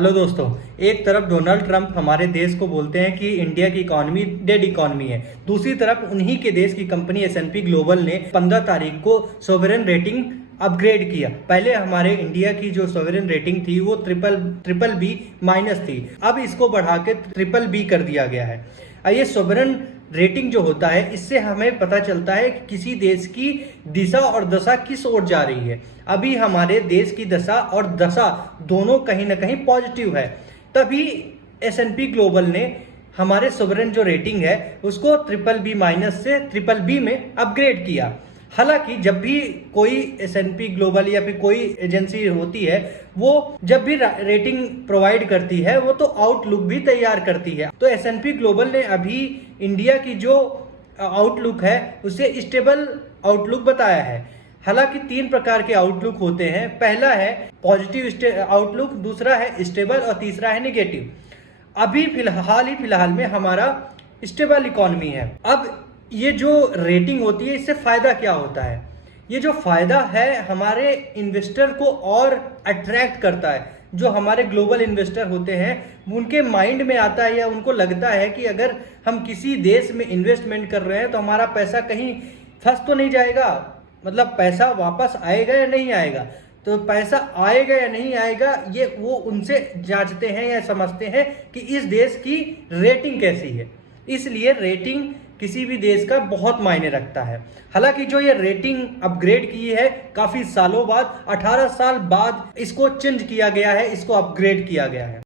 Hello दोस्तों, एक तरफ डोनाल्ड ट्रंप हमारे देश को बोलते हैं कि इंडिया की इकॉनमी डेड इकॉनमी है। दूसरी तरफ उन्हीं के देश की कंपनी S&P ग्लोबल ने 15 तारीख को सोवरेन रेटिंग अपग्रेड किया। पहले हमारे इंडिया की जो सोवरेन रेटिंग थी वो ट्रिपल बी माइनस थी, अब इसको बढ़ा के ट्रिपल बी कर दिया गया है। ये सोवरेन रेटिंग जो होता है, इससे हमें पता चलता है कि किसी देश की दिशा और दशा किस ओर जा रही है। अभी हमारे देश की दशा और दशा दोनों कहीं ना कहीं पॉजिटिव है, तभी S&P ग्लोबल ने हमारे सोवरेन जो रेटिंग है उसको ट्रिपल बी माइनस से ट्रिपल बी में अपग्रेड किया। हालांकि जब भी कोई S&P ग्लोबल या फिर कोई एजेंसी होती है, वो जब भी रेटिंग प्रोवाइड करती है वो तो आउटलुक भी तैयार करती है। तो S&P ग्लोबल ने अभी इंडिया की जो आउटलुक है उसे स्टेबल आउटलुक बताया है। हालांकि 3 प्रकार के आउटलुक होते हैं। पहला है पॉजिटिव आउटलुक, दूसरा है स्टेबल और तीसरा है नेगेटिव। अभी फिलहाल में हमारा स्टेबल इकॉनमी है। अब ये जो रेटिंग होती है, इससे फायदा क्या होता है? ये जो फायदा है हमारे इन्वेस्टर को और अट्रैक्ट करता है। जो हमारे ग्लोबल इन्वेस्टर होते हैं उनके माइंड में आता है या उनको लगता है कि अगर हम किसी देश में इन्वेस्टमेंट कर रहे हैं तो हमारा पैसा कहीं फंस तो नहीं जाएगा, मतलब पैसा वापस आएगा या नहीं आएगा। तो पैसा आएगा या नहीं आएगा ये वो उनसे जांचते हैं या समझते हैं कि इस देश की रेटिंग कैसी है। इसलिए रेटिंग किसी भी देश का बहुत मायने रखता है। हालांकि जो ये रेटिंग अपग्रेड की है काफी सालों बाद, 18 साल बाद इसको चेंज किया गया है, इसको अपग्रेड किया गया है।